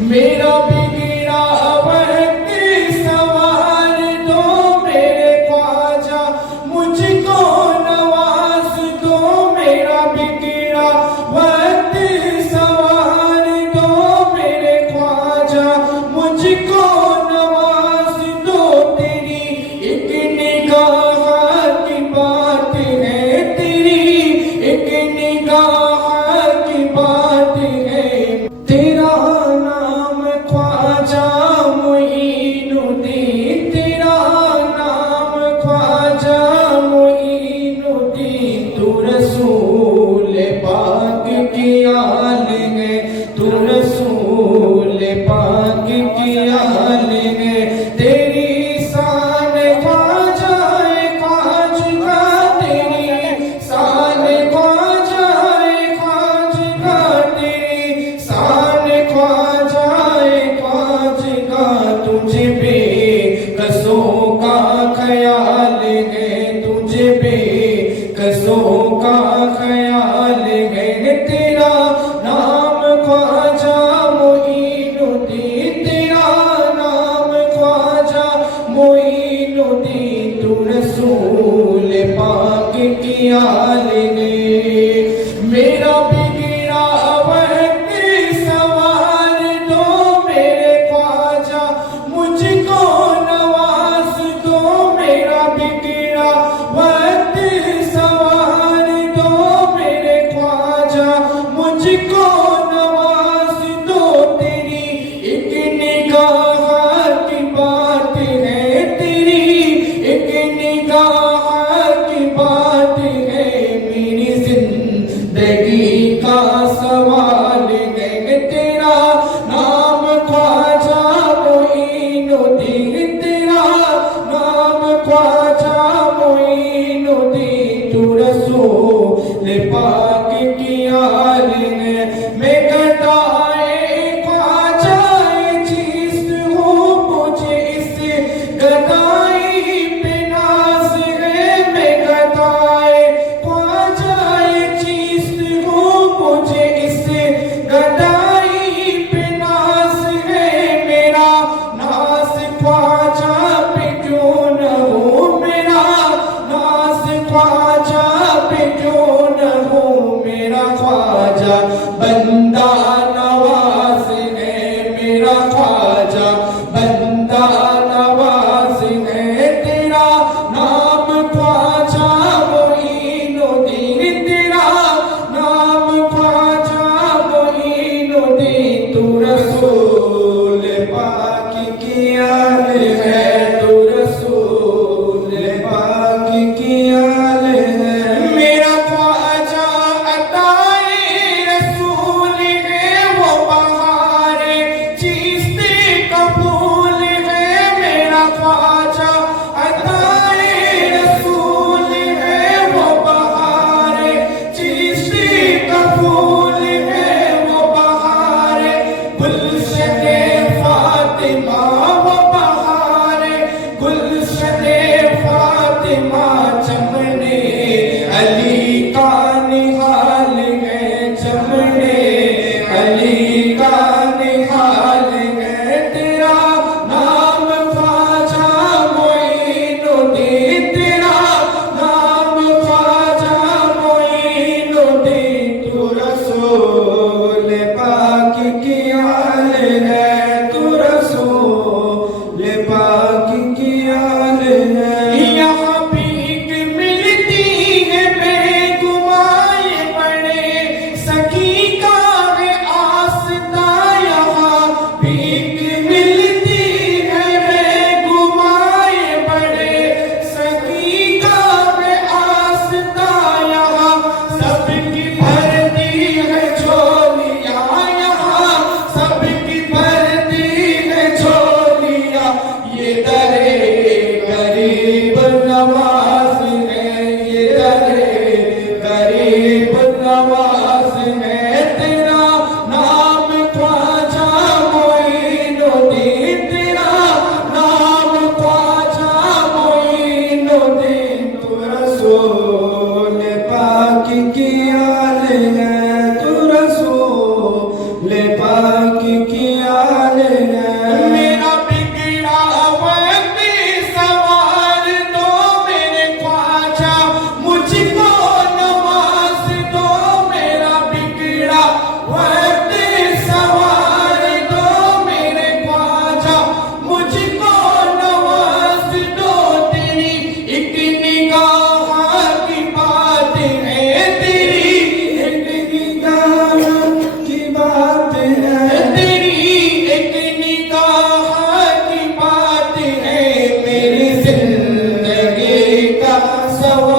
मेरा बिगड़ा वक्त सवार दो मेरे ख्वाजा, मुझको नवाज दो। मेरा बिगड़ा वक्त सवार दो मेरे ख्वाजा, मुझको नवाज दो। तेरी एक निगाह की बात है, तेरी एक निगाह की बात है। तेरा नाम ख्वाजा मोइनुद्दीन, तेरा नाम ख्वाजा मोइनुद्दीन। तू रसूल पाक की आल है, तू रसूल पाक की आल है। तेरी शान ख्वाजा ख्वाजा, तेरी शान ख्वाजा ख्वाजा, तेरी शान ख्वाजा ख्वाजा। तुझे बेकसों का ख्याल है, तुझे बेकसों का ख्याल है। तेरा नाम ख्वाजा मोइनुद्दीन, तेरा नाम ख्वाजा मोइनुद्दीन। तू रसूल पाक की आल है। मेरा बिगड़ा वक्त सवार दो मेरे ख्वाजा, मुझको नवाज दो। मेरा बिगड़ा वक्त सवार दो मेरे ख्वाजा, मुझको नवाज दो। तेरी एक निगाह की बात है, तेरी एक निगाह की बात है। मेरी जिंदगी का सवाल है, तेरा नाम ख्वाजा मोइनुद्दीन, तेरा नाम ख्वाजा मोइनुद्दीन। तू रसूल पाक की आल है। मैं गदाए ख्वाजा चीज हूँ, मुझे इस गदाई पे नाज है। मैं गदाए ख्वाजा चीज हूँ, मुझे इस गदाई पे नाज है। मेरा नाज ख्वाजा पे जो न हो, मेरा नाज ख्वाजा पे जो न हो। सवा